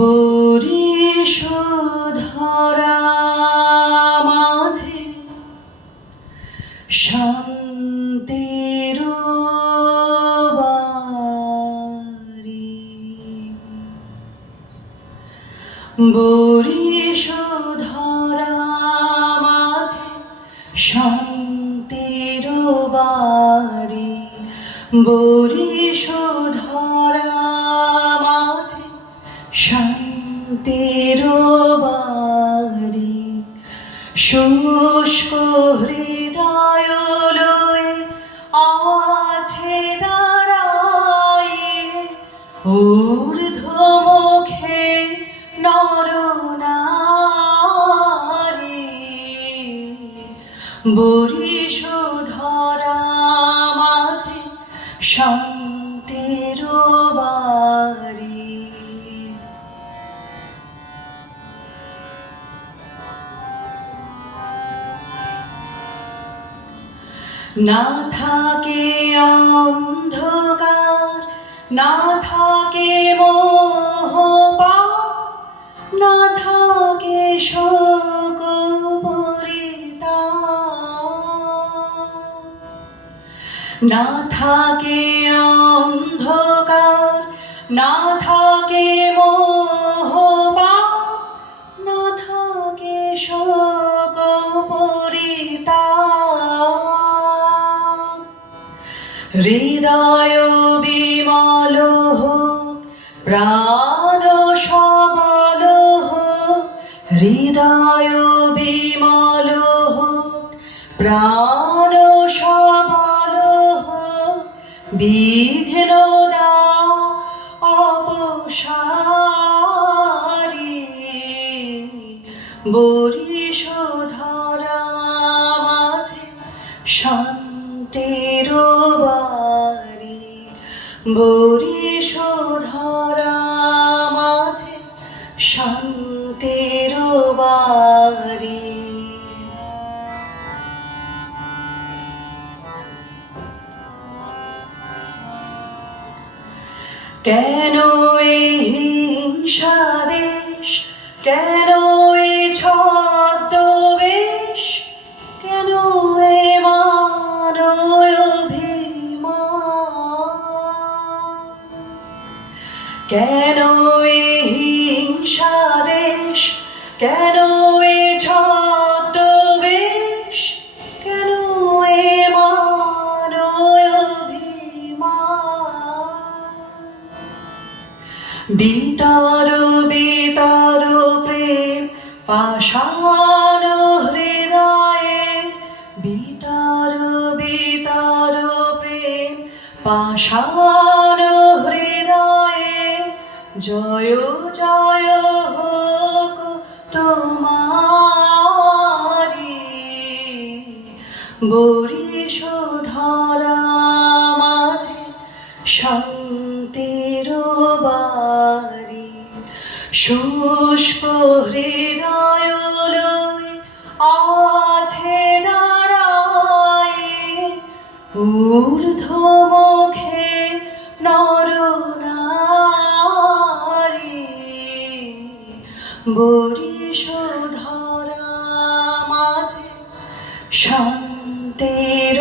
বরিশধরা মাঝে শান্তির বাড়ি, বরিশধরা মাঝে শান্তির বাড়ি, বরিশধরা মাঝে শান্তির বাড়ি। শুষ্ক হৃদয় লয়ে আছে দাঁড়ায়ে, ঊর্ধ্বমুখে নরনারী। বরিশধরা মাঝে শান্তির বাড়ি। না থাকে অন্ধকার, না থাকে মোহ পাপ, না থাকে শোক পরিতাপ। না থাকে অন্ধকার, না থাকে মোহ পাপ, না থাকে শোক পরিতাপ। হৃদয় বিমল হোক, প্রাণ সবল হোক, হৃদয় বিমল হোক, প্রাণ সবল হোক, বিঘ্ন দাও অপসারী। বরিশধরা মাঝে শান্তির বাড়ি, বরিশধরা মাঝে শান্তির বাড়ি। কেন এই হিংসা দেশ, কেন এই ছদ্মবেশ, কেন এ মান অভিমান। কেন এই হিংসা দেশ, কেন এ ছদ্মবেশ, কেন এ মান অভিমান। বিতর বিতর প্রেম পাষাণ হৃদয়ে, বিতর বিতর প্রেম পাষাণ হৃদয়ে। জয় জয় হোক তোমারি। বরিশধরা মাঝে শান্তির বাড়ি। শুষ্ক হৃদয় লয়ে আছে দাঁড়ায়ে, ঊর্ধ্বমুখে নরনারী। বরিশধরা মাঝে শান্তির